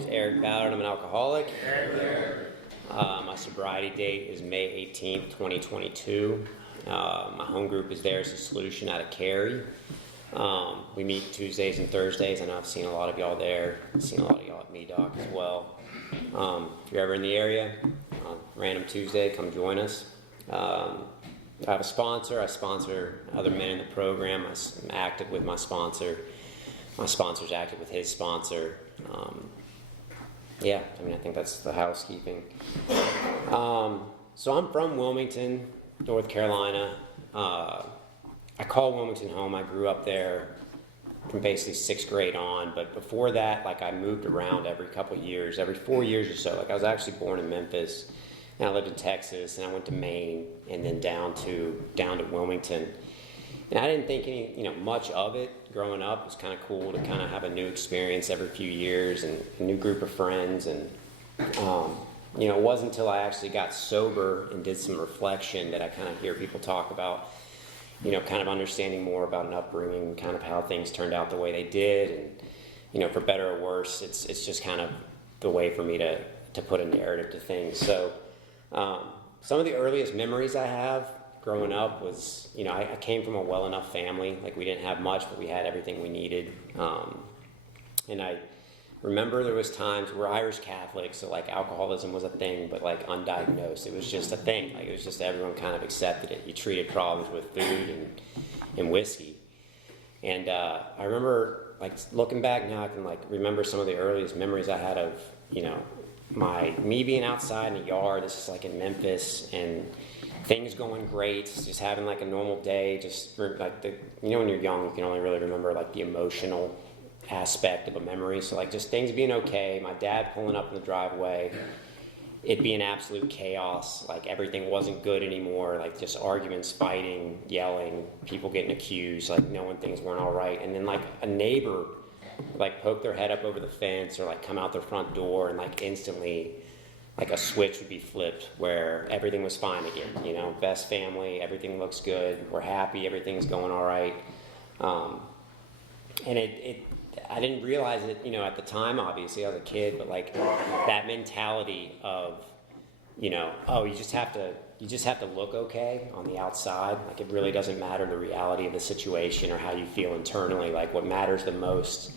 name's Eric Ballard. I'm an alcoholic. My sobriety date is May 18th, 2022. My home group is There's a Solution out of Cary. We meet Tuesdays and Thursdays. I know I've seen a lot of y'all there. I've seen a lot of y'all at MeDoc as well. If you're ever in the area, random Tuesday, come join us. I have a sponsor. I sponsor other men in the program. I'm active with my sponsor. My sponsor's active with his sponsor. I think that's the housekeeping. So I'm from Wilmington, North Carolina. I call Wilmington home. I grew up there from basically 6th grade on, but before that, I moved around every couple of years, every 4 years or so. I was actually born in Memphis, and I lived in Texas, and I went to Maine, and then down to Wilmington. And I didn't think much of it growing up. It was kind of cool to kind of have a new experience every few years and a new group of friends. And it wasn't until I actually got sober and did some reflection that I kind of hear people talk about, kind of understanding more about an upbringing, kind of how things turned out the way they did. And, for better or worse, it's just kind of the way for me to put a narrative to things. So some of the earliest memories I have growing up was, I came from a well enough family. We didn't have much, but we had everything we needed. And I remember there was times we're Irish Catholic, so alcoholism was a thing, but undiagnosed. It was just a thing. It was just everyone kind of accepted it. You treated problems with food and whiskey. And I remember looking back now, I can remember some of the earliest memories I had of me being outside in the yard. This is in Memphis, and things going great, just having a normal day. Just when you're young, you can only really remember the emotional aspect of a memory. So just things being okay. My dad pulling up in the driveway, it being absolute chaos. Everything wasn't good anymore. Just arguments, fighting, yelling, people getting accused. Knowing things weren't all right. And then a neighbor poke their head up over the fence or come out their front door and instantly a switch would be flipped where everything was fine again. Best family, everything looks good, we're happy, everything's going all right. And I didn't realize it, at the time. Obviously, I was a kid, but that mentality of, you just have to look okay on the outside. It really doesn't matter the reality of the situation or how you feel internally. What matters the most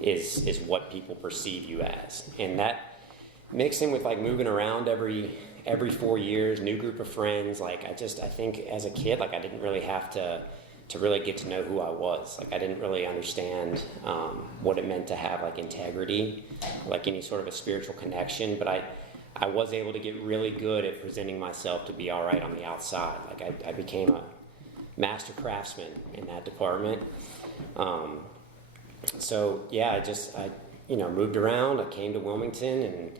is what people perceive you as, and that mixing with moving around every 4 years, new group of friends. I think as a kid, I didn't really have to really get to know who I was. I didn't really understand what it meant to have integrity, any sort of a spiritual connection. But I was able to get really good at presenting myself to be all right on the outside. I became a master craftsman in that department. I moved around. I came to Wilmington, and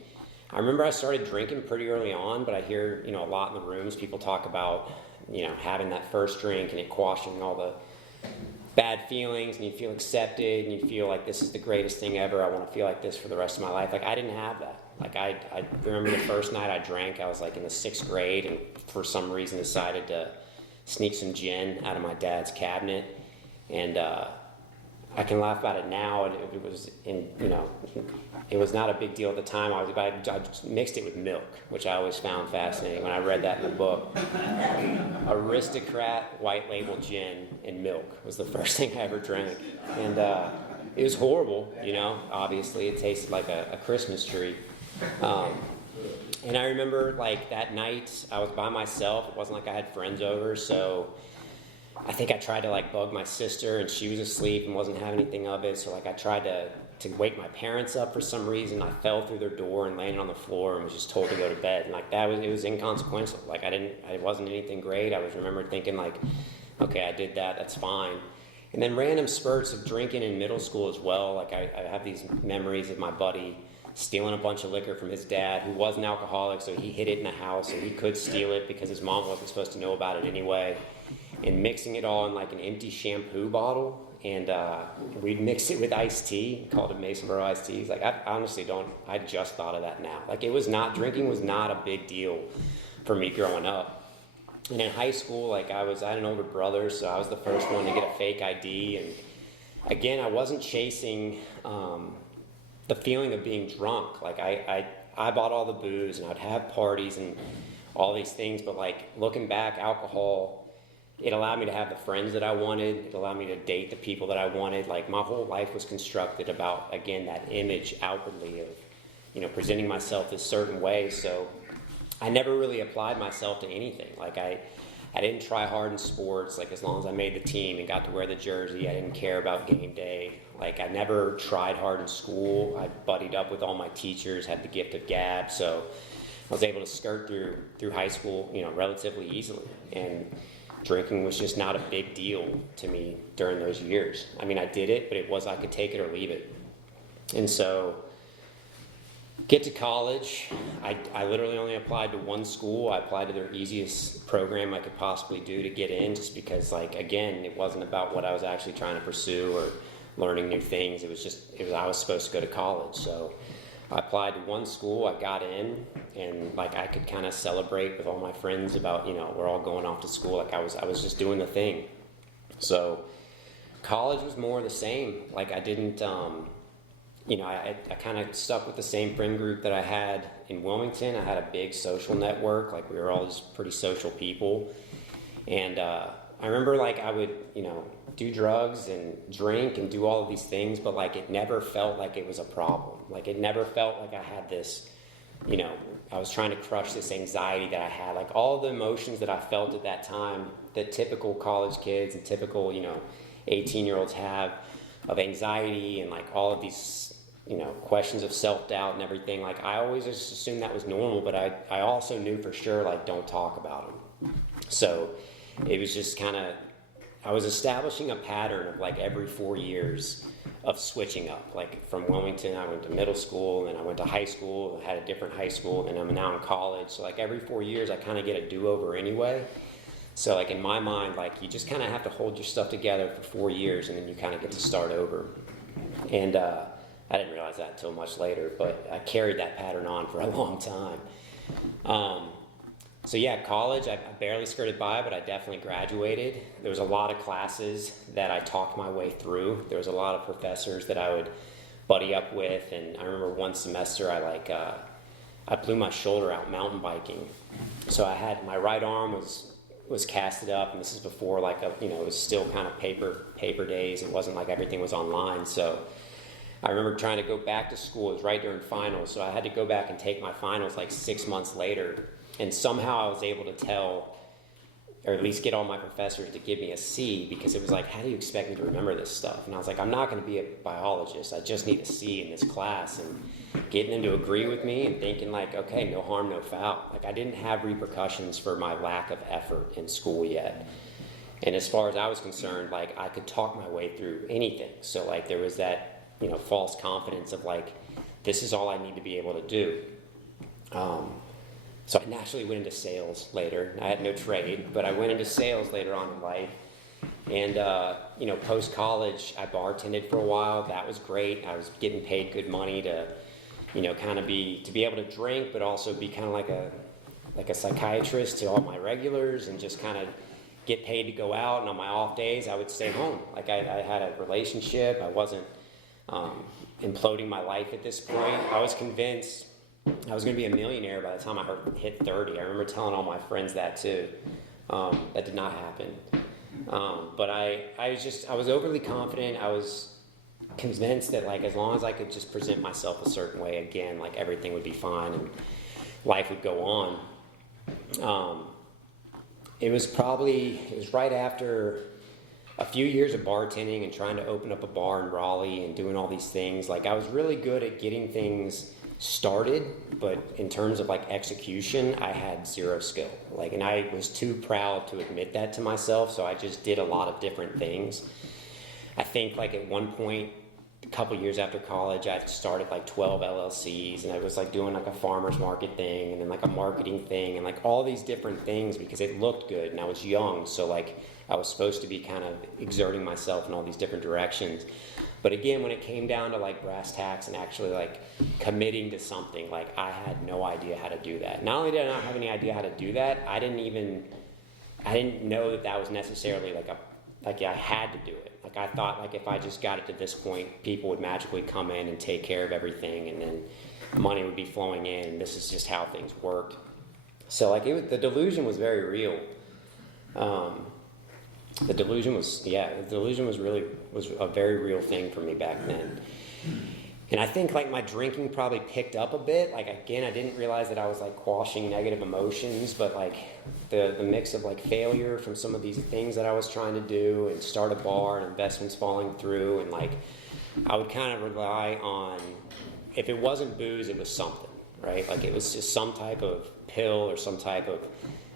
I remember I started drinking pretty early on, but I hear, a lot in the rooms, people talk about, having that first drink and it quashing all the bad feelings, and you feel accepted, and you feel this is the greatest thing ever. I want to feel like this for the rest of my life. I didn't have that. I remember the first night I drank, I was in the 6th grade, and for some reason decided to sneak some gin out of my dad's cabinet, and I can laugh about it now. It was not a big deal at the time. I mixed it with milk, which I always found fascinating when I read that in the book. Aristocrat white label gin and milk was the first thing I ever drank, and it was horrible. Obviously it tasted like a Christmas tree. And I remember that night I was by myself. It wasn't I had friends over, so I think I tried to bug my sister, and she was asleep and wasn't having anything of it. So I tried to wake my parents up for some reason. I fell through their door and landed on the floor and was just told to go to bed. And it was inconsequential. It wasn't anything great. I remember thinking okay, I did that. That's fine. And then random spurts of drinking in middle school as well. I have these memories of my buddy stealing a bunch of liquor from his dad, who was an alcoholic, so he hid it in the house, and he could steal it because his mom wasn't supposed to know about it anyway. And mixing it all in an empty shampoo bottle, and we'd mix it with iced tea, called it Masonboro iced teas. I honestly I just thought of that now. Drinking was not a big deal for me growing up. And in high school, I had an older brother, so I was the first one to get a fake ID. And again, I wasn't chasing the feeling of being drunk. Like I bought all the booze and I'd have parties and all these things, but like looking back, alcohol, it allowed me to have the friends that I wanted. It allowed me to date the people that I wanted. Like my whole life was constructed about, again, that image outwardly of, presenting myself a certain way. So I never really applied myself to anything. Like I didn't try hard in sports. Like as long as I made the team and got to wear the jersey, I didn't care about game day. Like I never tried hard in school. I buddied up with all my teachers, had the gift of gab. So I was able to skirt through high school, relatively easily. And drinking was just not a big deal to me during those years. I mean, I did it, but it was I could take it or leave it. And so get to college, I literally only applied to one school. I applied to their easiest program I could possibly do to get in, just because, like, again, it wasn't about what I was actually trying to pursue or learning new things. It was I was supposed to go to college. So I applied to one school, I got in, and like I could kind of celebrate with all my friends about, we're all going off to school. Like I was just doing the thing. So college was more the same. Like I didn't, I kind of stuck with the same friend group that I had in Wilmington. I had a big social network. Like we were all just pretty social people. And I remember like I would, do drugs and drink and do all of these things, but like it never felt like it was a problem. Like it never felt like I had this, I was trying to crush this anxiety that I had. Like all the emotions that I felt at that time that typical college kids and typical, 18-year-olds have, of anxiety and like all of these, questions of self-doubt and everything. Like I always just assumed that was normal, but I also knew for sure, like, don't talk about them. So it was just kind of, I was establishing a pattern of like every 4 years of switching up. Like from Wilmington, I went to middle school, and then I went to high school, I had a different high school, and I'm now in college. So like every 4 years, I kind of get a do-over anyway. So like in my mind, like you just kind of have to hold your stuff together for 4 years, and then you kind of get to start over. And I didn't realize that until much later, but I carried that pattern on for a long time. So yeah, college, I barely skirted by, but I definitely graduated. There was a lot of classes that I talked my way through. There was a lot of professors that I would buddy up with, and I remember one semester I blew my shoulder out mountain biking. So I had, my right arm was casted up, and this is before like it was still kind of paper days. It wasn't like everything was online. So I remember trying to go back to school. It was right during finals, so I had to go back and take my finals like 6 months later. And somehow I was able to tell, or at least get all my professors to give me a C, because it was like, how do you expect me to remember this stuff? And I was like, I'm not going to be a biologist. I just need a C in this class. And getting them to agree with me and thinking like, okay, no harm, no foul. Like I didn't have repercussions for my lack of effort in school yet. And as far as I was concerned, like I could talk my way through anything. So like there was that, false confidence of like, this is all I need to be able to do. So I naturally went into sales later. I had no trade, but I went into sales later on in life. And, post-college, I bartended for a while. That was great. I was getting paid good money to, kind of to be able to drink, but also be kind of like a psychiatrist to all my regulars, and just kind of get paid to go out. And on my off days, I would stay home. Like I had a relationship. I wasn't imploding my life at this point. I was convinced I was going to be a millionaire by the time I hit 30. I remember telling all my friends that too. That did not happen. But I was overly confident. I was convinced that like as long as I could just present myself a certain way, again, like everything would be fine and life would go on. It was right after a few years of bartending and trying to open up a bar in Raleigh and doing all these things. Like I was really good at getting things started, but in terms of like execution, I had zero skill. Like, and I was too proud to admit that to myself, so I just did a lot of different things. I think like at one point, a couple years after college, I started like 12 LLCs, and I was like doing like a farmer's market thing, and then like a marketing thing, and like all these different things because it looked good, and I was young, so like I was supposed to be kind of exerting myself in all these different directions. But again, when it came down to like brass tacks and actually like committing to something, like I had no idea how to do that. Not only did I not have any idea how to do that, I didn't know that was necessarily like I had to do it. Like I thought like if I just got it to this point, people would magically come in and take care of everything, and then money would be flowing in, and this is just how things worked. So like the delusion was very real. The delusion was a very real thing for me back then. And I think like my drinking probably picked up a bit. Like again, I didn't realize that I was like quashing negative emotions, but like the mix of like failure from some of these things that I was trying to do, and start a bar and investments falling through, and like I would kind of rely on, if it wasn't booze, it was something, right? Like it was just some type of pill or some type of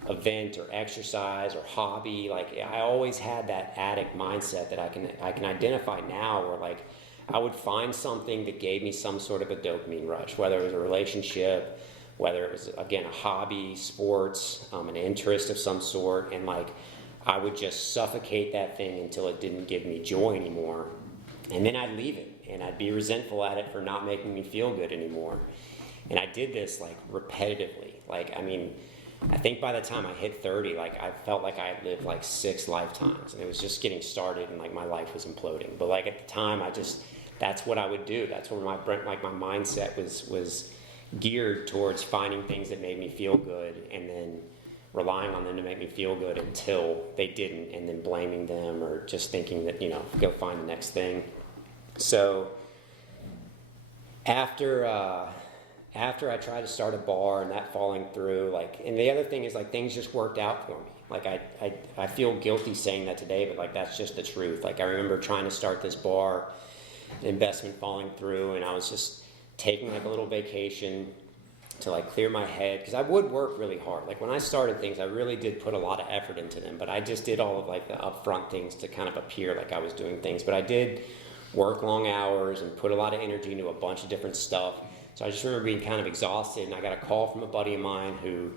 event or exercise or hobby. Like I always had that addict mindset that I can identify now, where like I would find something that gave me some sort of a dopamine rush, whether it was a relationship, whether it was, again, a hobby, sports, an interest of some sort, and like I would just suffocate that thing until it didn't give me joy anymore. And then I'd leave it, and I'd be resentful at it for not making me feel good anymore. And I did this like repetitively. Like, I mean, I think by the time I hit 30, like I felt like I had lived like 6 lifetimes, and it was just getting started, and like my life was imploding. But like at the time, that's what I would do. That's where my mindset was geared towards finding things that made me feel good, and then relying on them to make me feel good until they didn't, and then blaming them, or just thinking that, go find the next thing. So after I tried to start a bar and that falling through, like, and the other thing is like things just worked out for me. Like I feel guilty saying that today, but like that's just the truth. Like I remember trying to start this bar, investment falling through, and I was just taking like a little vacation to like clear my head, because I would work really hard. Like when I started things, I really did put a lot of effort into them, but I just did all of like the upfront things to kind of appear like I was doing things. But I did work long hours and put a lot of energy into a bunch of different stuff. So I just remember being kind of exhausted, and I got a call from a buddy of mine who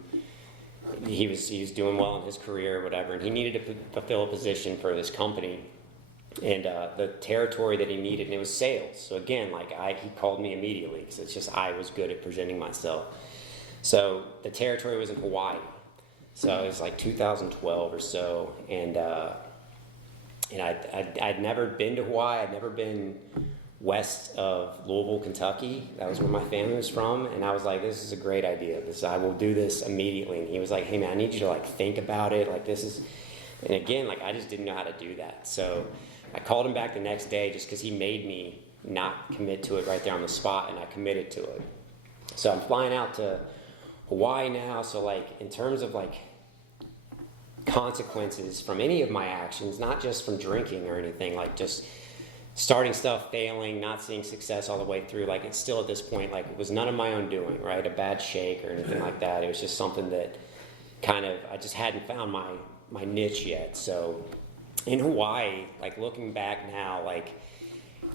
he was doing well in his career or whatever, and he needed to fulfill a position for this company, and the territory that he needed, and it was sales. So again, like he called me immediately, because it's just I was good at presenting myself. So the territory was in Hawaii. So it was like 2012 or so, and I'd never been to Hawaii. I'd never been west of Louisville, Kentucky. That was where my family was from, and I was like, this is a great idea. I will do this immediately. And he was like, hey man, I need you to like think about it. Like this is, and again, like I just didn't know how to do that. So I called him back the next day just because he made me not commit to it right there on the spot, and I committed to it. So I'm flying out to Hawaii now. So like in terms of like consequences from any of my actions, not just from drinking or anything, like just starting stuff, failing, not seeing success all the way through, like it's still at this point, like it was none of my own doing, right? A bad shake or anything like that. It was just something that kind of, I just hadn't found my niche yet. So in Hawaii, like looking back now, like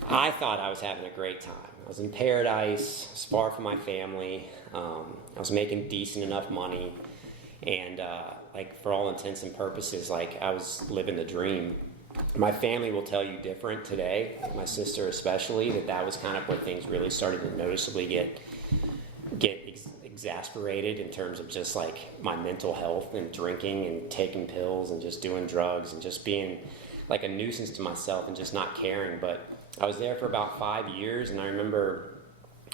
I thought I was having a great time. I was in paradise, I was far from my family. I was making decent enough money, and like for all intents and purposes, like I was living the dream. My family will tell you different today, my sister especially, that was kind of where things really started to noticeably get exasperated in terms of just like my mental health, and drinking and taking pills and just doing drugs and just being like a nuisance to myself and just not caring. But I was there for about 5 years, and I remember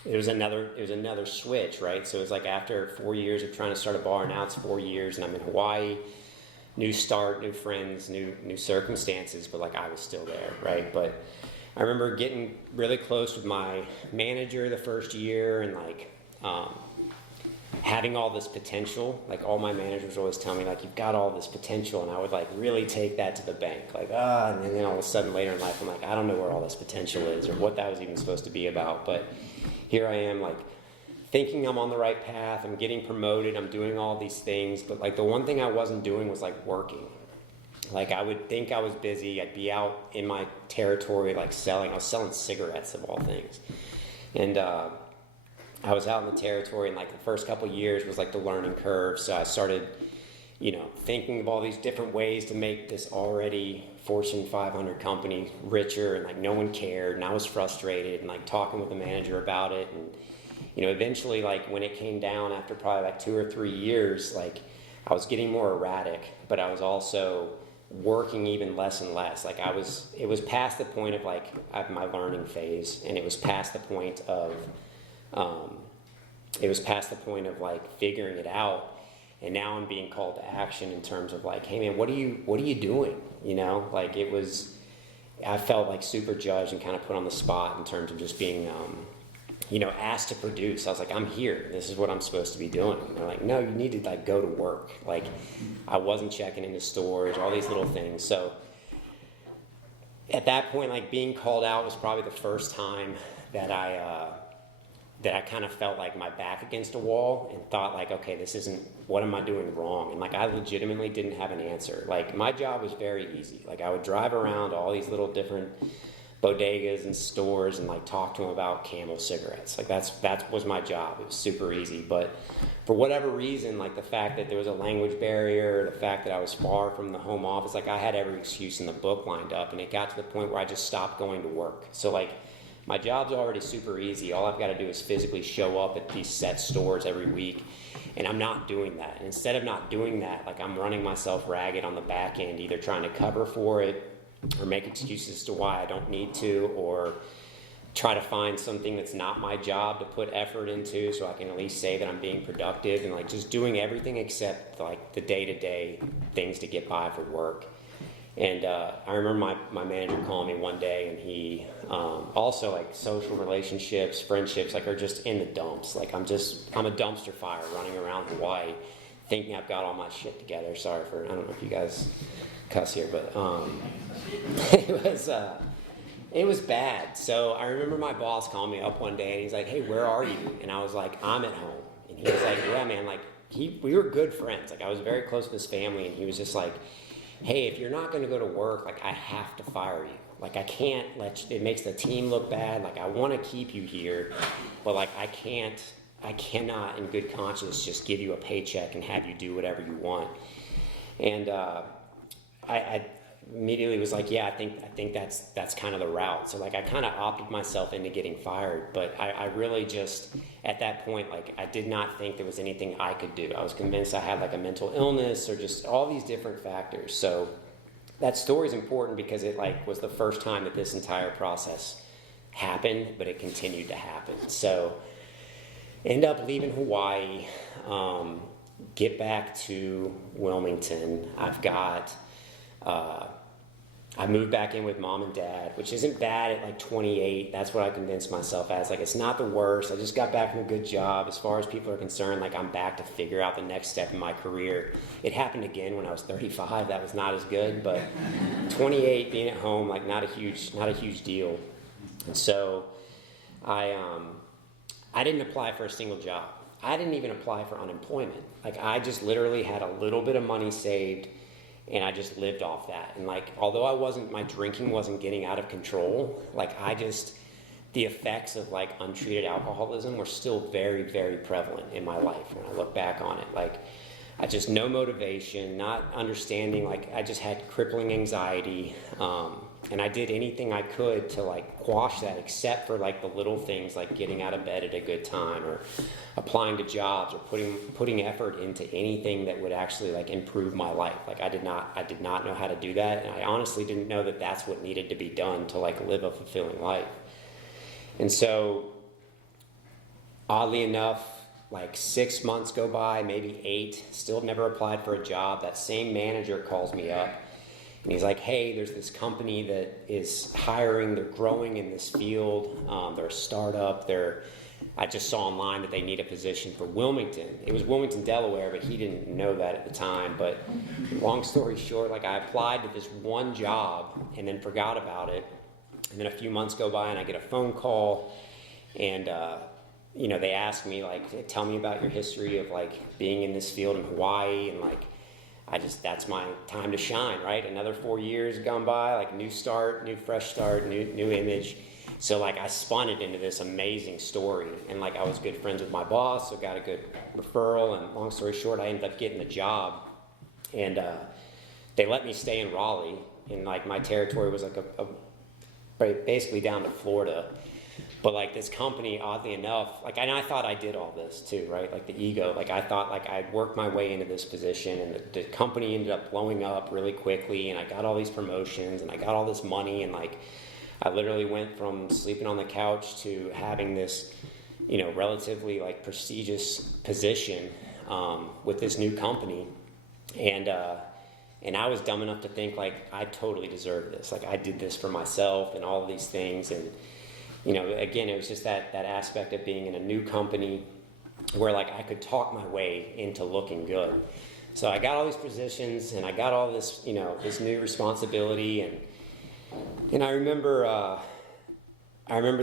it was another switch, right? So it was like after 4 years of trying to start a bar, now it's 4 years and I'm in Hawaii. New start, new friends, new circumstances, but like I was still there, right? But I remember getting really close with my manager the first year, and like having all this potential. Like all my managers always tell me like, you've got all this potential, and I would like really take that to the bank, like and then all of a sudden later in life I'm like, I don't know where all this potential is or what that was even supposed to be about. But here I am, like thinking I'm on the right path, I'm getting promoted, I'm doing all these things, but like the one thing I wasn't doing was like working. Like I would think I was busy, I'd be out in my territory like I was selling cigarettes of all things. And I was out in the territory, and like the first couple years was like the learning curve. So I started, thinking of all these different ways to make this already Fortune 500 company richer, and like no one cared, and I was frustrated, and like talking with the manager about it. And eventually, like when it came down after probably like 2 or 3 years, like I was getting more erratic, but I was also working even less and less. Like it was past the point of like my learning phase, and it was past the point of, like figuring it out. And now I'm being called to action in terms of like, hey man, what are you doing? You know, like I felt like super judged and kind of put on the spot in terms of just being, asked to produce. I was like, I'm here. This is what I'm supposed to be doing. And they're like, no, you need to like go to work. Like I wasn't checking into stores, all these little things. So at that point, like being called out was probably the first time that I kind of felt like my back against a wall and thought like, okay, what am I doing wrong? And like, I legitimately didn't have an answer. Like my job was very easy. Like I would drive around to all these little different bodegas and stores and like talk to them about Camel cigarettes. Like that was my job. It was super easy. But for whatever reason, like the fact that there was a language barrier, the fact that I was far from the home office, like I had every excuse in the book lined up, and it got to the point where I just stopped going to work. So like, my job's already super easy. All I've got to do is physically show up at these set stores every week, and I'm not doing that. And instead of not doing that, like I'm running myself ragged on the back end, either trying to cover for it or make excuses as to why I don't need to, or try to find something that's not my job to put effort into so I can at least say that I'm being productive, and like just doing everything except like the day-to-day things to get by for work. And I remember my manager calling me one day, and he also like social relationships, friendships, like are just in the dumps. Like I'm a dumpster fire running around Hawaii thinking I've got all my shit together. Sorry for, I don't know if you guys cuss here, but it was bad. So I remember my boss calling me up one day, and he's like, hey, where are you? And I was like, I'm at home. And he was like, yeah, man, like we were good friends. Like I was very close with his family, and he was just like, hey, if you're not going to go to work, like I have to fire you. Like I can't it makes the team look bad. Like I want to keep you here, but like I cannot in good conscience just give you a paycheck and have you do whatever you want. And I immediately was like, yeah, I think that's kind of the route. So like I kind of opted myself into getting fired, but I really just, at that point, like I did not think there was anything I could do. I was convinced I had like a mental illness or just all these different factors. So that story is important because it like was the first time that this entire process happened, but it continued to happen. So end up leaving Hawaii, get back to Wilmington. I moved back in with mom and dad, which isn't bad at like 28. That's what I convinced myself as. Like, it's not the worst. I just got back from a good job. As far as people are concerned, like I'm back to figure out the next step in my career. It happened again when I was 35. That was not as good, but 28, being at home, like not a huge deal. And so I didn't apply for a single job. I didn't even apply for unemployment. Like I just literally had a little bit of money saved, and I just lived off that. And like, although my drinking wasn't getting out of control, like the effects of like untreated alcoholism were still very, very prevalent in my life when I look back on it. Like I just, no motivation, not understanding, like I just had crippling anxiety. And I did anything I could to like quash that, except for like the little things like getting out of bed at a good time, or applying to jobs, or putting effort into anything that would actually like improve my life. Like I did not know how to do that, and I honestly didn't know that that's what needed to be done to like live a fulfilling life. And so, oddly enough, like 6 months go by, maybe 8, still never applied for a job. That same manager calls me up, and he's like, hey, there's this company that is hiring, they're growing in this field, they're a startup, I just saw online that they need a position for Wilmington. It was Wilmington, Delaware, but he didn't know that at the time. But long story short, like I applied to this one job and then forgot about it. And then a few months go by and I get a phone call, and they ask me like, tell me about your history of like being in this field in Hawaii, and like that's my time to shine, right? Another 4 years gone by, like new start, new fresh start, new image. So like I spun it into this amazing story, and like I was good friends with my boss, so got a good referral, and long story short, I ended up getting the job, and they let me stay in Raleigh, and like my territory was like basically down to Florida. But like this company, oddly enough, like, and I thought I did all this too, right? Like the ego, like I thought like I'd worked my way into this position, and the company ended up blowing up really quickly, and I got all these promotions, and I got all this money, and like I literally went from sleeping on the couch to having this, you know, relatively like prestigious position with this new company, and I was dumb enough to think like I totally deserve this, like I did this for myself and all of these things. And you know, again, it was just that aspect of being in a new company where like I could talk my way into looking good. So I got all these positions, and I got all this, you know, this new responsibility, and I remember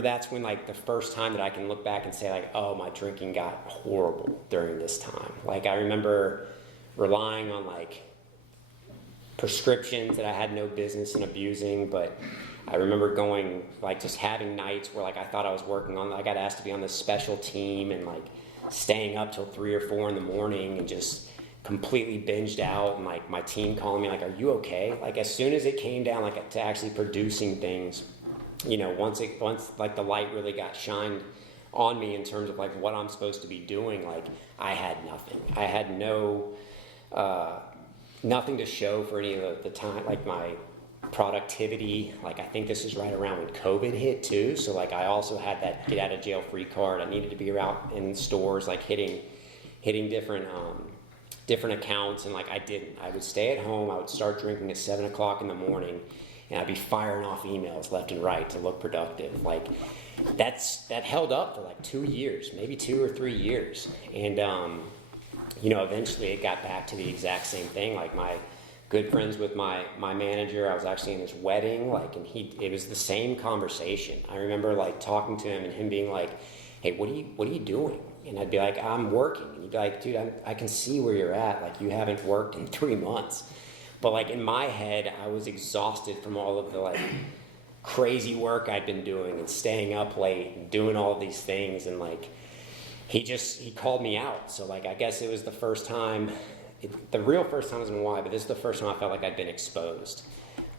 that's when like the first time that I can look back and say like, oh, my drinking got horrible during this time. Like I remember relying on like prescriptions that I had no business in abusing, but I remember going, like, just having nights where, like, I thought I was working on, I got asked to be on this special team, and, like, staying up till 3 or 4 in the morning and just completely binged out, and, like, my team calling me, like, are you okay? Like, as soon as it came down, like, to actually producing things, you know, once, like, the light really got shined on me in terms of, like, what I'm supposed to be doing, like, I had nothing. I had nothing to show for any of the time, like, my productivity. Like I think this is right around when COVID hit too, so like I also had that get out of jail free card. I needed to be out in stores, like hitting different accounts, and like I didn't. I would stay at home, I would start drinking at 7 o'clock in the morning, and I'd be firing off emails left and right to look productive. Like that held up for like 2 years, maybe 2 or 3 years, and you know, eventually it got back to the exact same thing. Like my good friends with my manager, I was actually in his wedding, like, and it was the same conversation. I remember like talking to him and him being like, hey, what are you doing? And I'd be like, I'm working. And he'd be like, dude, I can see where you're at. Like you haven't worked in 3 months. But like in my head, I was exhausted from all of the like crazy work I'd been doing and staying up late and doing all of these things. And like, he called me out. So like, I guess it was the first time. The real first time was in Hawaii, but this is the first time I felt like I'd been exposed.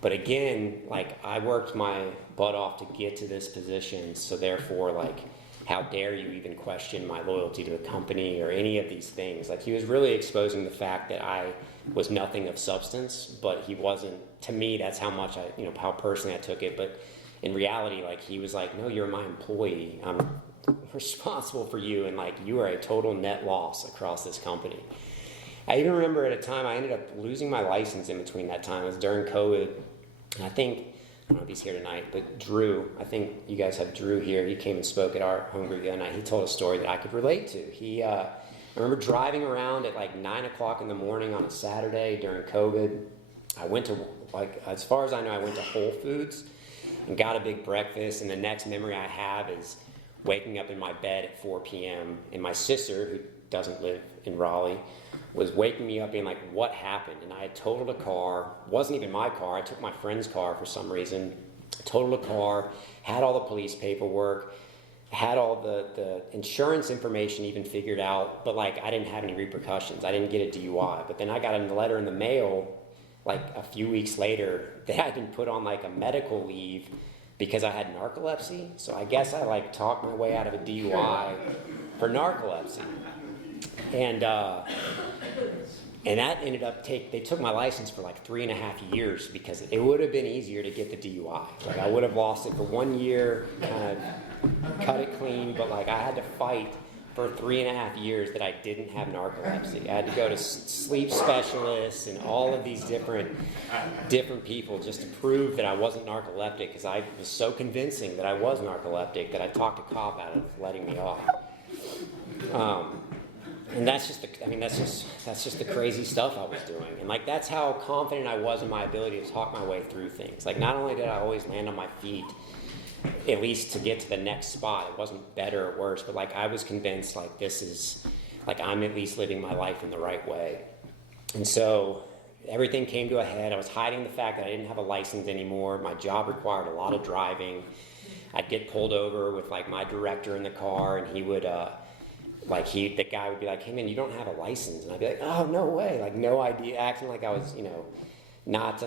But again, like I worked my butt off to get to this position, so therefore, like, how dare you even question my loyalty to the company or any of these things? Like he was really exposing the fact that I was nothing of substance, but he wasn't. To me, that's how much how personally I took it. But in reality, like he was like, no, you're my employee. I'm responsible for you, and like you are a total net loss across this company. I even remember at a time I ended up losing my license in between that time. It was during COVID. And I don't know if he's here tonight, but Drew, I think you guys have Drew here. He came and spoke at our home group the other night. He told a story that I could relate to. I remember driving around at like 9 o'clock in the morning on a Saturday during COVID. I went to, like, as far as I know, I went to Whole Foods and got a big breakfast. And the next memory I have is waking up in my bed at 4 p.m. and my sister, who doesn't live in Raleigh, was waking me up being like, what happened? And I had totaled a car. Wasn't even my car. I took my friend's car for some reason. Totaled a car, had all the police paperwork, had all the insurance information even figured out, but like I didn't have any repercussions. I didn't get a DUI. But then I got a letter in the mail like a few weeks later that I'd been put on like a medical leave because I had narcolepsy. So I guess I like talked my way out of a DUI for narcolepsy. And that ended up they took my license for like 3.5 years because it would have been easier to get the DUI. Like I would have lost it for 1 year, kind of cut it clean, but like I had to fight for 3.5 years that I didn't have narcolepsy. I had to go to sleep specialists and all of these different people just to prove that I wasn't narcoleptic, because I was so convincing that I was narcoleptic that I talked a cop out of letting me off. And that's just the crazy stuff I was doing. And like that's how confident I was in my ability to talk my way through things. Like not only did I always land on my feet, at least to get to the next spot, it wasn't better or worse, but like I was convinced like this is, like I'm at least living my life in the right way. And so everything came to a head. I was hiding the fact that I didn't have a license anymore. My job required a lot of driving. I'd get pulled over with like my director in the car, and he would the guy would be like, hey man, you don't have a license. And I'd be like, oh, no way. Like no idea, acting like I was, not,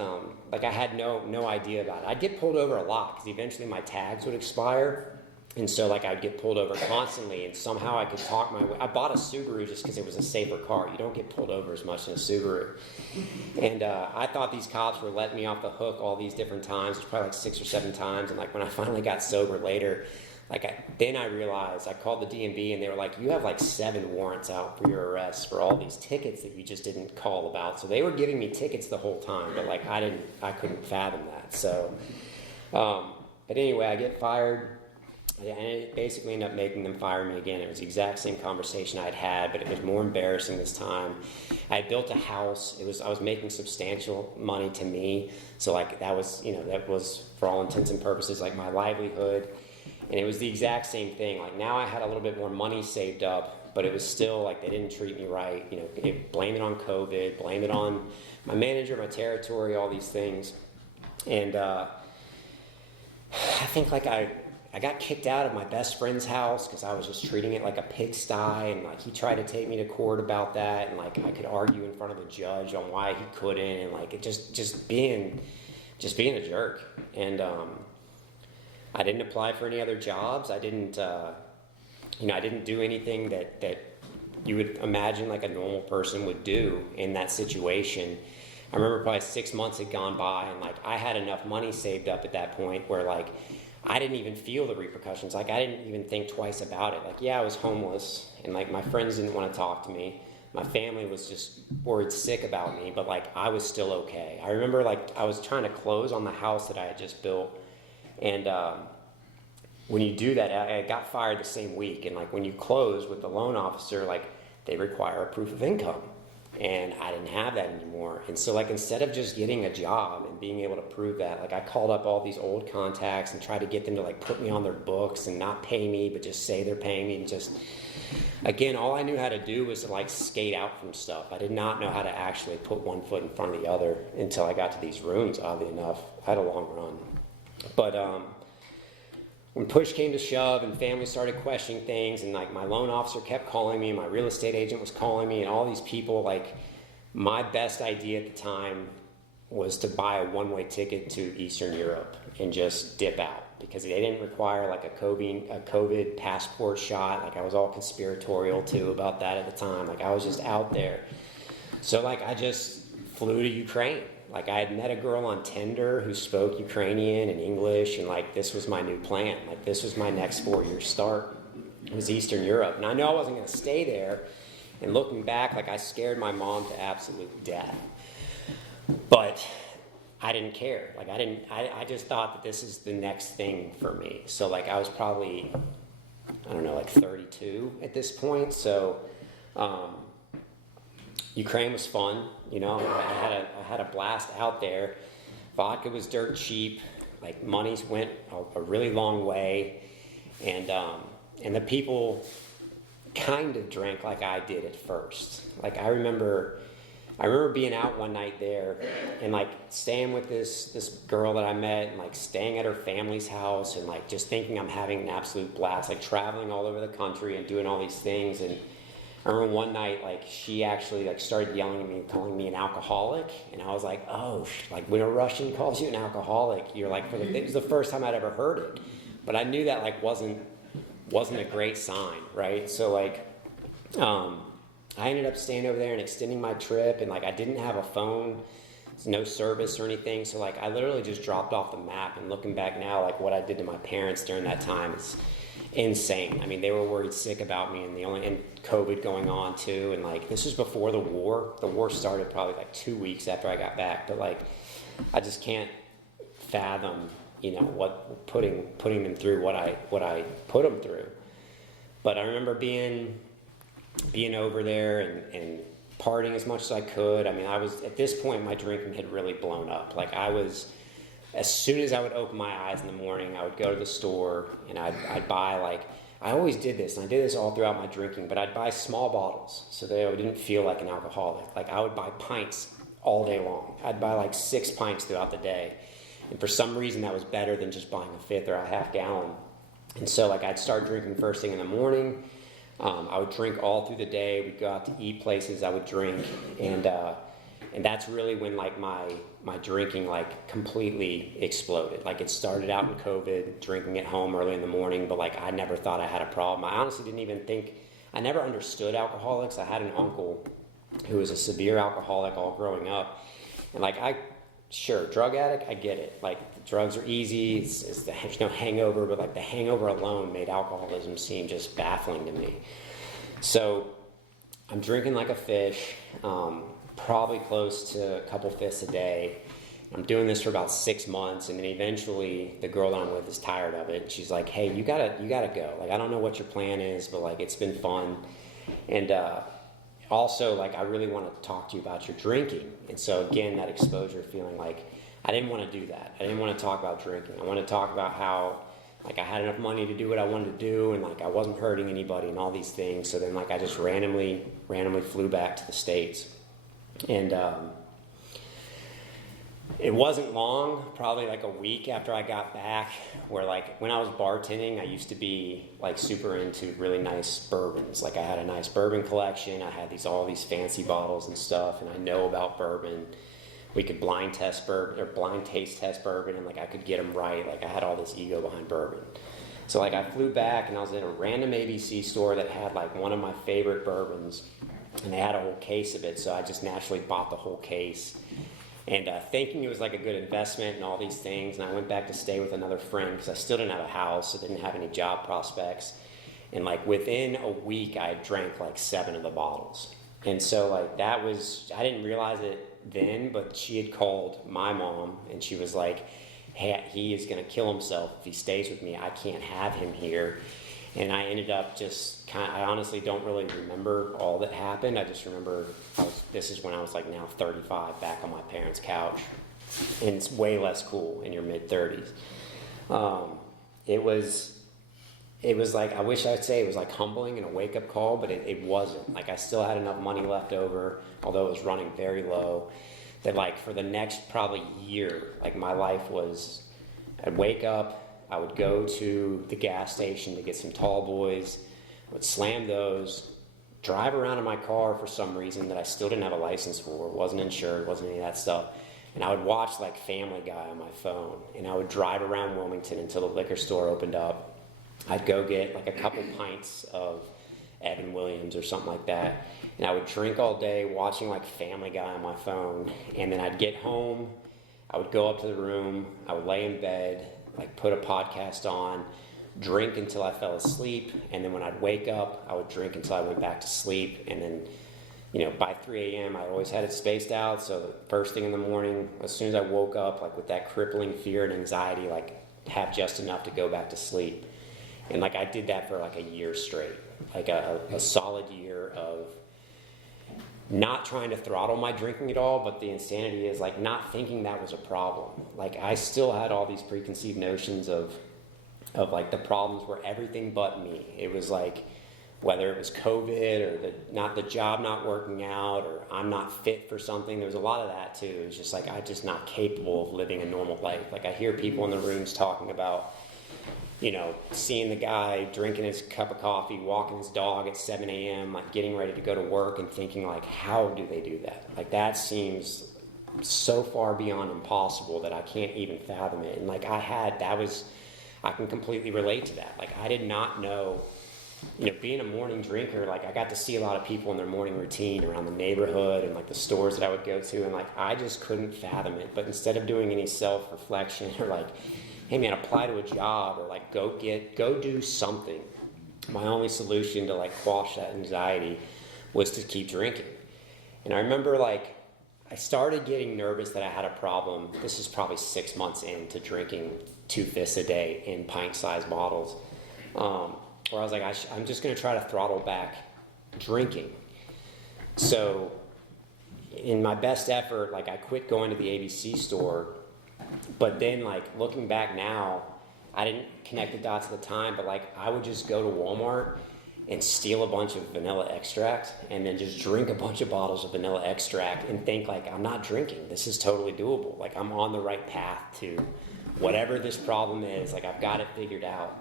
like I had no idea about it. I'd get pulled over a lot because eventually my tags would expire. And so like I'd get pulled over constantly, and somehow I could talk my way. I bought a Subaru just because it was a safer car. You don't get pulled over as much in a Subaru. And I thought these cops were letting me off the hook all these different times. It was probably like 6 or 7 times. And like when I finally got sober later, then I realized, I called the DMV and they were like, you have like 7 warrants out for your arrest for all these tickets that you just didn't call about. So they were giving me tickets the whole time, but like I couldn't fathom that. So, but anyway, I get fired. And it basically ended up making them fire me again. It was the exact same conversation I'd had, but it was more embarrassing this time. I had built a house. I was making substantial money to me. So like that was for all intents and purposes like my livelihood. And it was the exact same thing. Like now I had a little bit more money saved up, but it was still like they didn't treat me right. Blame it on COVID, blame it on my manager, my territory, all these things. And I think like I got kicked out of my best friend's house because I was just treating it like a pigsty, and like he tried to take me to court about that, and like I could argue in front of the judge on why he couldn't, and like it just being a jerk. And I didn't apply for any other jobs. I didn't do anything that you would imagine like a normal person would do in that situation. I remember probably 6 months had gone by, and like I had enough money saved up at that point where like I didn't even feel the repercussions. Like I didn't even think twice about it. Like, yeah, I was homeless, and like my friends didn't want to talk to me. My family was just worried sick about me, but like I was still okay. I remember like I was trying to close on the house that I had just built, and when you do that, I got fired the same week. And like when you close with the loan officer, like they require a proof of income. And I didn't have that anymore. And so like instead of just getting a job and being able to prove that, like I called up all these old contacts and tried to get them to like put me on their books and not pay me, but just say they're paying me. And just, again, all I knew how to do was to like skate out from stuff. I did not know how to actually put one foot in front of the other until I got to these rooms, oddly enough. I had a long run. But when push came to shove and family started questioning things, and like my loan officer kept calling me, my real estate agent was calling me, and all these people, like my best idea at the time was to buy a one-way ticket to Eastern Europe and just dip out, because they didn't require like a COVID passport shot. Like I was all conspiratorial too about that at the time. Like I was just out there. So like I just flew to Ukraine. Like I had met a girl on Tinder who spoke Ukrainian and English, and like this was my new plan. Like this was my next 4-year start. It was Eastern Europe. And I know I wasn't going to stay there. And looking back, like I scared my mom to absolute death. But I didn't care. Like I just thought that this is the next thing for me. So like I was probably, I don't know, like 32 at this point. So Ukraine was fun, I had a blast out there. Vodka was dirt cheap, like monies went a really long way, and the people kind of drank like I did at first. Like I remember being out one night there and like staying with this girl that I met, and like staying at her family's house, and like just thinking I'm having an absolute blast, like traveling all over the country and doing all these things. And I remember one night, like, she actually, like, started yelling at me, calling me an alcoholic, and I was like, oh, like, when a Russian calls you an alcoholic, you're like, it was the first time I'd ever heard it, but I knew that, like, wasn't a great sign, right? So, like, I ended up staying over there and extending my trip, and, like, I didn't have a phone, no service or anything, so, like, I literally just dropped off the map, and looking back now, like, what I did to my parents during that time is insane. I mean, they were worried sick about me, and COVID going on too, and like this was before the war. The war started probably like 2 weeks after I got back, but like I just can't fathom, what putting them through what I put them through. But I remember being over there and partying as much as I could. I mean, I was at this point my drinking had really blown up. Like I was. As soon as I would open my eyes in the morning, I would go to the store and I'd buy, like, I always did this, and I did this all throughout my drinking, but I'd buy small bottles so that I didn't feel like an alcoholic. Like I would buy pints all day long. I'd buy like 6 pints throughout the day. And for some reason that was better than just buying a fifth or a half gallon. And so like I'd start drinking first thing in the morning. I would drink all through the day. We'd go out to eat places. I would drink. And And that's really when like my drinking like completely exploded. Like it started out in COVID, drinking at home early in the morning, but like I never thought I had a problem. I honestly didn't even think, I never understood alcoholics. I had an uncle who was a severe alcoholic all growing up. And like sure, drug addict, I get it. Like the drugs are easy, there's no hangover, but like the hangover alone made alcoholism seem just baffling to me. So I'm drinking like a fish, probably close to a couple fifths a day. I'm doing this for about 6 months, and then eventually the girl that I'm with is tired of it. She's like, "Hey, you gotta go. Like, I don't know what your plan is, but like it's been fun, and also like I really want to talk to you about your drinking." And so again, that exposure feeling, like I didn't want to do that. I didn't want to talk about drinking. I want to talk about how like I had enough money to do what I wanted to do, and like I wasn't hurting anybody and all these things. So then like I just randomly flew back to the States. And it wasn't long, probably like a week after I got back, where like when I was bartending, I used to be like super into really nice bourbons. Like I had a nice bourbon collection. I had all these fancy bottles and stuff, and I know about bourbon. We could blind taste test bourbon, and like I could get them right. Like I had all this ego behind bourbon. So like I flew back, and I was in a random ABC store that had like one of my favorite bourbons, and they had a whole case of it. So I just naturally bought the whole case, and thinking it was like a good investment and all these things. And I went back to stay with another friend because I still didn't have a house, so didn't have any job prospects. And like within a week, I had drank like 7 of the bottles. And so like that was, I didn't realize it then, but she had called my mom, and she was like, "Hey, he is going to kill himself if he stays with me. I can't have him here." And I ended up just I honestly don't really remember all that happened. I just remember this is when I was like now 35, back on my parents' couch. And it's way less cool in your mid-30s. It was like, I wish I'd say it was like humbling and a wake-up call, but it wasn't. Like I still had enough money left over, although it was running very low, that like for the next probably year, like my life was, I'd wake up, I would go to the gas station to get some tall boys, I would slam those, drive around in my car for some reason that I still didn't have a license for, wasn't insured, wasn't any of that stuff, and I would watch like Family Guy on my phone, and I would drive around Wilmington until the liquor store opened up. I'd go get like a couple pints of Evan Williams or something like that, and I would drink all day watching like Family Guy on my phone, and then I'd get home, I would go up to the room, I would lay in bed, like put a podcast on, drink until I fell asleep, and then when I'd wake up, I would drink until I went back to sleep, and then, you know, by 3 a.m. I always had it spaced out, so the first thing in the morning, as soon as I woke up, like with that crippling fear and anxiety, like have just enough to go back to sleep. And like I did that for like a year straight, like a solid year of not trying to throttle my drinking at all, but the insanity is like not thinking that was a problem. Like I still had all these preconceived notions of like the problems were everything but me. It was like whether it was COVID or the job not working out, or I'm not fit for something. There was a lot of that too. It was just like I'm just not capable of living a normal life. Like I hear people in the rooms talking about, you know, seeing the guy drinking his cup of coffee, walking his dog at 7 a.m., like getting ready to go to work, and thinking like, how do they do that? Like that seems so far beyond impossible that I can't even fathom it. And like I can completely relate to that. Like I did not know, you know, being a morning drinker, like I got to see a lot of people in their morning routine around the neighborhood and like the stores that I would go to, and like I just couldn't fathom it. But instead of doing any self-reflection or like, hey man, apply to a job, or like go do something, my only solution to like quash that anxiety was to keep drinking. And I remember like I started getting nervous that I had a problem. This is probably 6 months into drinking 2 fifths a day in pint-sized bottles, where I was like, I'm just going to try to throttle back drinking. So in my best effort, like I quit going to the ABC store. But then, like, looking back now, I didn't connect the dots at the time, but, like, I would just go to Walmart and steal a bunch of vanilla extract and then just drink a bunch of bottles of vanilla extract and think, like, I'm not drinking. This is totally doable. Like, I'm on the right path to whatever this problem is. Like, I've got it figured out.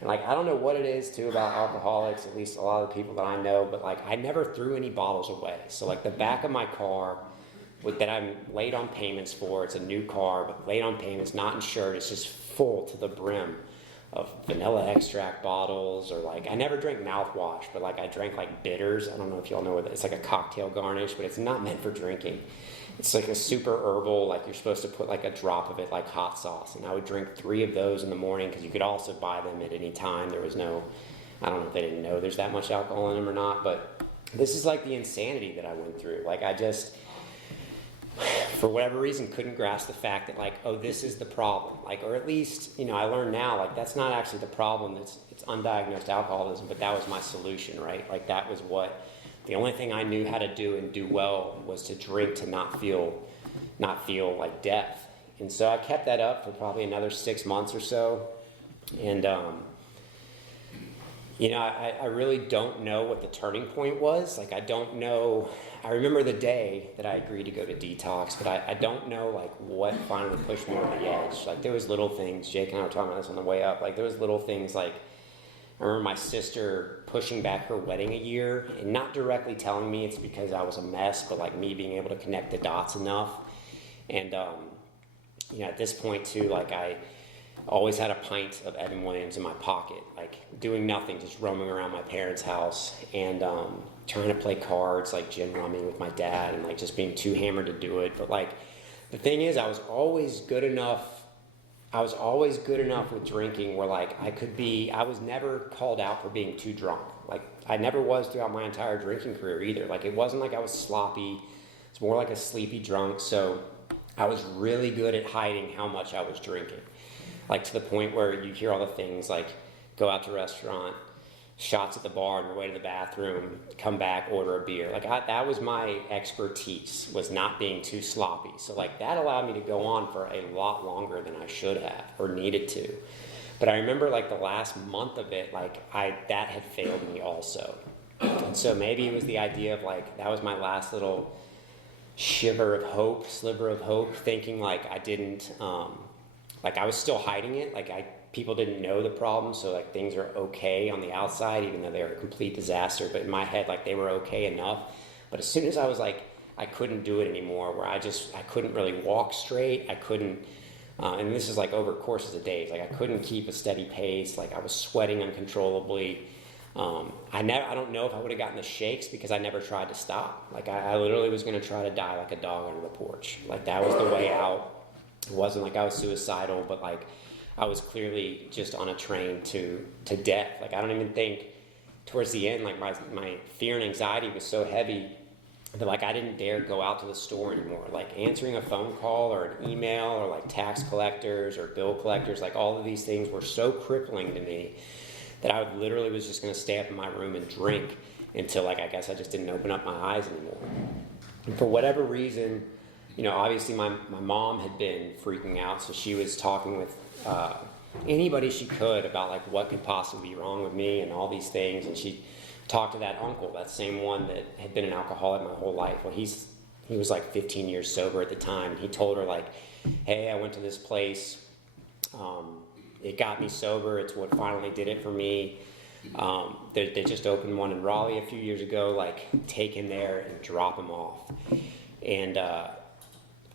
And, like, I don't know what it is, too, about alcoholics, at least a lot of the people that I know, but, like, I never threw any bottles away. So, like, the back of my car that I'm late on payments for. It's a new car, but late on payments, not insured. It's just full to the brim of vanilla extract bottles, or like, I never drank mouthwash, but like I drank like bitters. I don't know if y'all know what it's like, a cocktail garnish, but it's not meant for drinking. It's like a super herbal, like you're supposed to put like a drop of it like hot sauce. And I would drink 3 of those in the morning, because you could also buy them at any time. There was no, I don't know if they didn't know there's that much alcohol in them or not, but this is like the insanity that I went through. Like I just, for whatever reason, couldn't grasp the fact that like, oh, this is the problem. Like, or at least, you know, I learned now, like that's not actually the problem. It's undiagnosed alcoholism, but that was my solution, right? Like that was what, the only thing I knew how to do and do well was to drink to not feel like death. And so I kept that up for probably another 6 months or so. And, you know, I really don't know what the turning point was. Like, I don't know. I remember the day that I agreed to go to detox, but I don't know, like, what finally pushed me over the edge. Like, there was little things. Jake and I were talking about this on the way up. Like, there was little things, like, I remember my sister pushing back her wedding a year and not directly telling me it's because I was a mess, but, like, me being able to connect the dots enough. And, you know, at this point, too, like, I always had a pint of Evan Williams in my pocket, like doing nothing, just roaming around my parents' house and trying to play cards, like gin rummy with my dad, and like just being too hammered to do it. But like the thing is, I was always good enough with drinking where like I was never called out for being too drunk. Like I never was throughout my entire drinking career either. Like it wasn't like I was sloppy. It's more like a sleepy drunk. So I was really good at hiding how much I was drinking. Like to the point where you hear all the things like go out to a restaurant, shots at the bar on your way to the bathroom, come back, order a beer. Like that was my expertise, was not being too sloppy. So like that allowed me to go on for a lot longer than I should have or needed to. But I remember like the last month of it, like that had failed me also. And so maybe it was the idea of like, that was my last little sliver of hope, thinking like I didn't, like I was still hiding it, like people didn't know the problem, so like things are okay on the outside, even though they were a complete disaster. But in my head, like they were okay enough. But as soon as I was like, I couldn't do it anymore, where I couldn't really walk straight. I couldn't, and this is like over courses of days. Like I couldn't keep a steady pace. Like I was sweating uncontrollably. I don't know if I would have gotten the shakes because I never tried to stop. Like I literally was going to try to die like a dog under the porch. Like that was the way out. It wasn't like I was suicidal, but like I was clearly just on a train to death. Like I don't even think towards the end, like my fear and anxiety was so heavy that like I didn't dare go out to the store anymore. Like answering a phone call or an email or like tax collectors or bill collectors, like all of these things were so crippling to me that I literally was just going to stay up in my room and drink until like I guess I just didn't open up my eyes anymore. And for whatever reason, you know, obviously my mom had been freaking out, so she was talking with anybody she could about like what could possibly be wrong with me and all these things. And she talked to that uncle, that same one that had been an alcoholic my whole life. Well, he was like 15 years sober at the time. He told her like, hey, I went to this place. It got me sober. It's what finally did it for me. They just opened one in Raleigh a few years ago. Like, take him there and drop him off. And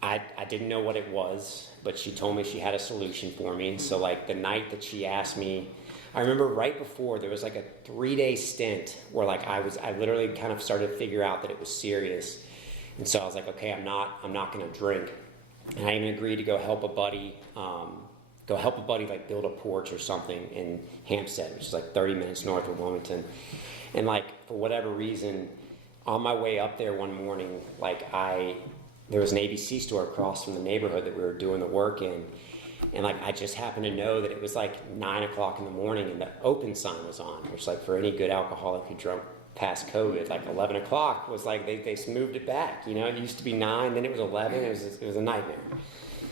I didn't know what it was, but she told me she had a solution for me. And so like the night that she asked me, I remember right before there was like a 3-day stint where like I literally kind of started to figure out that it was serious. And so I was like, okay, I'm not going to drink. And I even agreed to go help a buddy like build a porch or something in Hampstead, which is like 30 minutes north of Wilmington. And like for whatever reason, on my way up there one morning, like there was an ABC store across from the neighborhood that we were doing the work in. And like, I just happened to know that it was like 9 o'clock in the morning and the open sign was on, which like for any good alcoholic who drunk past COVID, like 11 o'clock was like, they moved it back. You know, it used to be 9, then it was 11. It was a nightmare.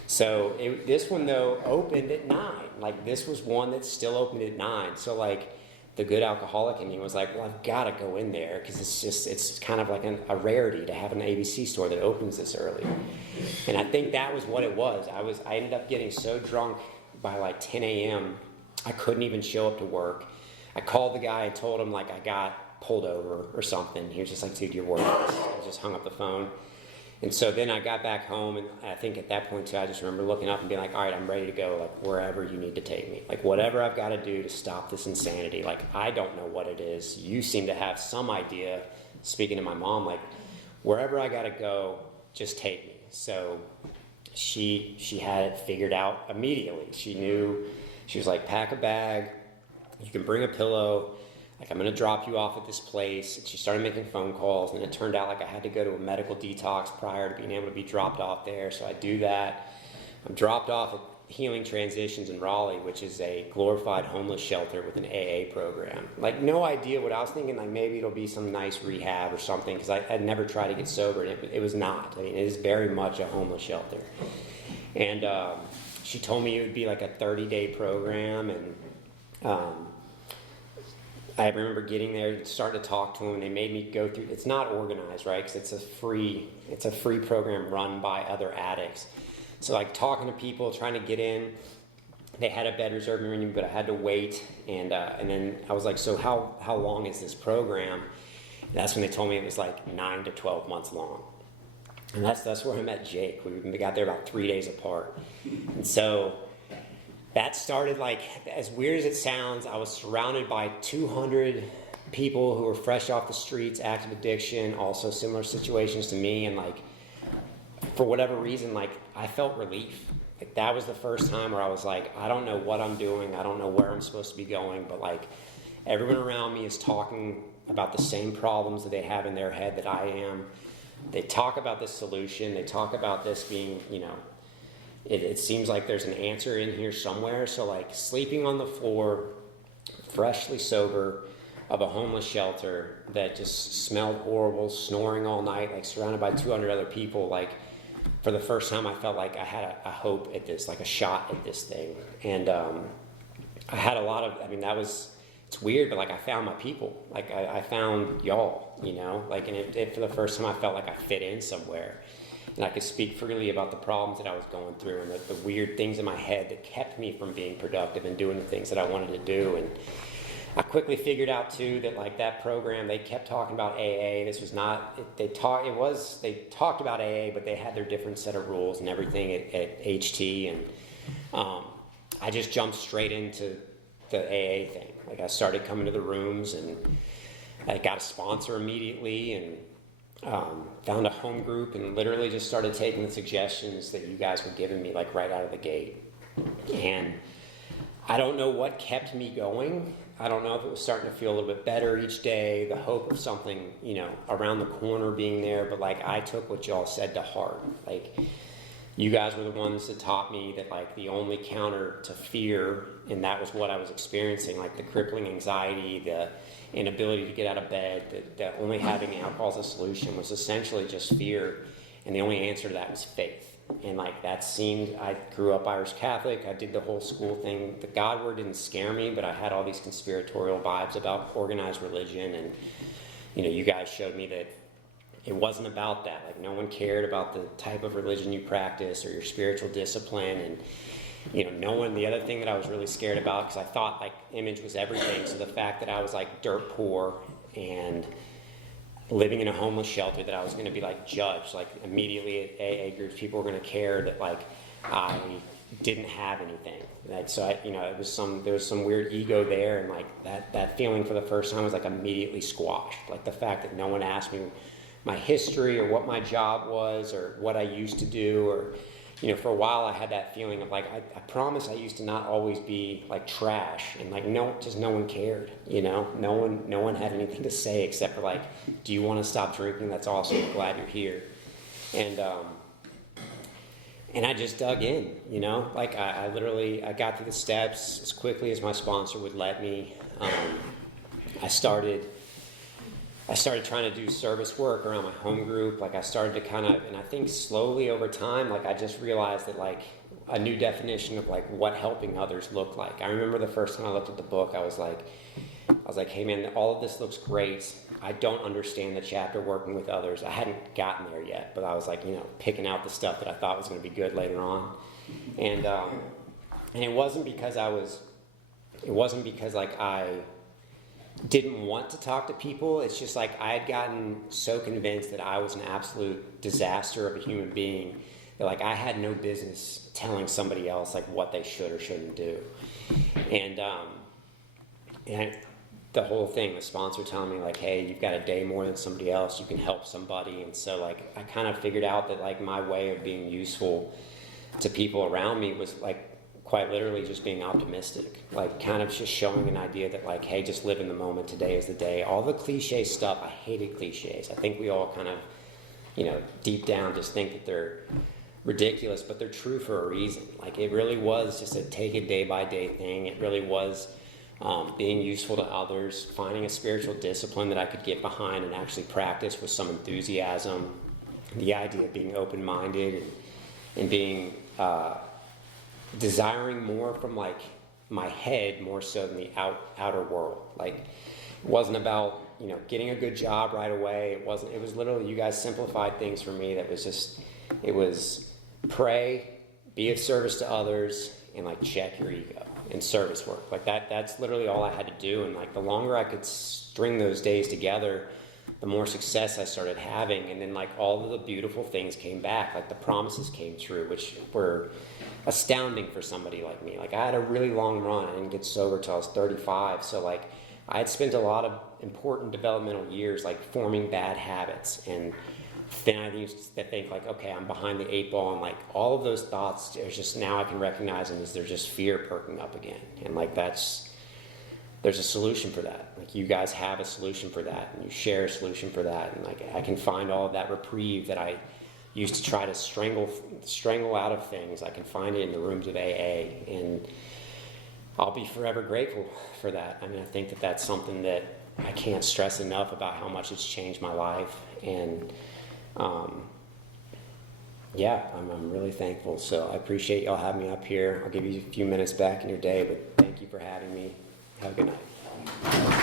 So this one though opened at 9. Like this was one that still opened at 9. So like, the good alcoholic in me was like, well, I've got to go in there because it's kind of like a rarity to have an ABC store that opens this early. And I think that was what it was. I ended up getting so drunk by like 10 a.m. I couldn't even show up to work. I called the guy and told him like I got pulled over or something. He was just like, dude, you're worthless. I just hung up the phone. And so then I got back home, and I think at that point too, I just remember looking up and being like, all right, I'm ready to go, like wherever you need to take me, like whatever I've got to do to stop this insanity. Like, I don't know what it is. You seem to have some idea, speaking to my mom, like wherever I got to go, just take me. So she had it figured out immediately. She knew, she was like, pack a bag, you can bring a pillow, like I'm going to drop you off at this place. And she started making phone calls, and it turned out like I had to go to a medical detox prior to being able to be dropped off there. So I do that. I'm dropped off at Healing Transitions in Raleigh, which is a glorified homeless shelter with an AA program. Like, no idea what I was thinking, like maybe it'll be some nice rehab or something, because I'd never tried to get sober, and it was not. I mean, it is very much a homeless shelter. And she told me it would be like a 30-day program, and I remember getting there and starting to talk to them, and they made me go through, it's not organized, right, because it's a free program run by other addicts. So like talking to people, trying to get in, they had a bed reserved in me, but I had to wait, and then I was like, so how long is this program? And that's when they told me it was like 9 to 12 months long. And that's where I met Jake. We got there about 3 days apart. And so that started, like, as weird as it sounds, I was surrounded by 200 people who were fresh off the streets, active addiction, also similar situations to me, and like, for whatever reason, like, I felt relief. Like, that was the first time where I was like, I don't know what I'm doing, I don't know where I'm supposed to be going, but like, everyone around me is talking about the same problems that they have in their head that I am. They talk about this solution, they talk about this being, you know, it seems like there's an answer in here somewhere. So like, sleeping on the floor, freshly sober, of a homeless shelter that just smelled horrible, snoring all night, like surrounded by 200 other people, like, for the first time I felt like I had a hope at this, like a shot at this thing. And I had a lot of, I mean, it's weird, but like, I found my people. Like, I found y'all, you know, like, and it for the first time I felt like I fit in somewhere. And I could speak freely about the problems that I was going through, and the weird things in my head that kept me from being productive and doing the things that I wanted to do. And I quickly figured out too that like that program, they kept talking about AA. This was not, they talked about AA, but they had their different set of rules and everything at HT. And I just jumped straight into the AA thing. Like, I started coming to the rooms, and I got a sponsor immediately, and found a home group, and literally just started taking the suggestions that you guys were giving me, like, right out of the gate. And I don't know what kept me going. I don't know if it was starting to feel a little bit better each day, the hope of something, you know, around the corner being there, but like, I took what y'all said to heart. Like, you guys were the ones that taught me that like the only counter to fear, and that was what I was experiencing, like the crippling anxiety, the inability to get out of bed, that only having alcohol as a solution was essentially just fear, and the only answer to that was faith. And like, that seemed, I grew up Irish Catholic, I did the whole school thing. The God word didn't scare me, but I had all these conspiratorial vibes about organized religion, and you know, you guys showed me that it wasn't about that. Like, no one cared about the type of religion you practice or your spiritual discipline. And you know, the other thing that I was really scared about, because I thought like image was everything, so the fact that I was like dirt poor and living in a homeless shelter, that I was going to be like judged, like immediately at AA groups, people were going to care that like I didn't have anything. Like, so I, you know, there was some weird ego there, and like that feeling for the first time was like immediately squashed. Like, the fact that no one asked me my history or what my job was or what I used to do, or you know, for a while I had that feeling of like, I promise I used to not always be like trash, and like no one cared, you know, no one had anything to say except for like, do you want to stop drinking? That's awesome, I'm glad you're here. And I just dug in, you know, like I literally got through the steps as quickly as my sponsor would let me. I started trying to do service work around my home group. Like, I started to kind of, and I think slowly over time, like, I just realized that like a new definition of like what helping others looked like. I remember the first time I looked at the book, I was like, hey man, all of this looks great. I don't understand the chapter working with others. I hadn't gotten there yet, but I was like, you know, picking out the stuff that I thought was going to be good later on. And it wasn't because like I didn't want to talk to people. It's just like I had gotten so convinced that I was an absolute disaster of a human being that like I had no business telling somebody else like what they should or shouldn't do. And the whole thing, the sponsor telling me like, hey, you've got a day more than somebody else, you can help somebody. And so like I kind of figured out that like my way of being useful to people around me was like quite literally just being optimistic, like kind of just showing an idea that like, hey, just live in the moment. Today is the day. All the cliche stuff, I hated cliches. I think we all kind of, you know, deep down just think that they're ridiculous, but they're true for a reason. Like it really was just a take it day by day thing. It really was being useful to others, finding a spiritual discipline that I could get behind and actually practice with some enthusiasm. The idea of being open-minded and being desiring more from like my head more so than the outer world. Like it wasn't about, you know, getting a good job right away. It was literally, you guys simplified things for me. That was just, it was pray, be of service to others, and like check your ego and service work. Like that's literally all I had to do. And like the longer I could string those days together, the more success I started having. And then like all of the beautiful things came back, like the promises came true, which were astounding for somebody like me. Like I had a really long run. I didn't get sober till I was 35. So like I had spent a lot of important developmental years like forming bad habits. And then I used to think like, okay, I'm behind the 8 ball, and like all of those thoughts, there's just, now I can recognize them as they're just fear perking up again. And like there's a solution for that. Like you guys have a solution for that, and you share a solution for that. And like I can find all of that reprieve that I used to try to strangle out of things. I can find it in the rooms of AA, and I'll be forever grateful for that. I mean, I think that that's something that I can't stress enough about how much it's changed my life. And yeah, I'm really thankful. So I appreciate y'all having me up here. I'll give you a few minutes back in your day, but thank you for having me. Have a good night.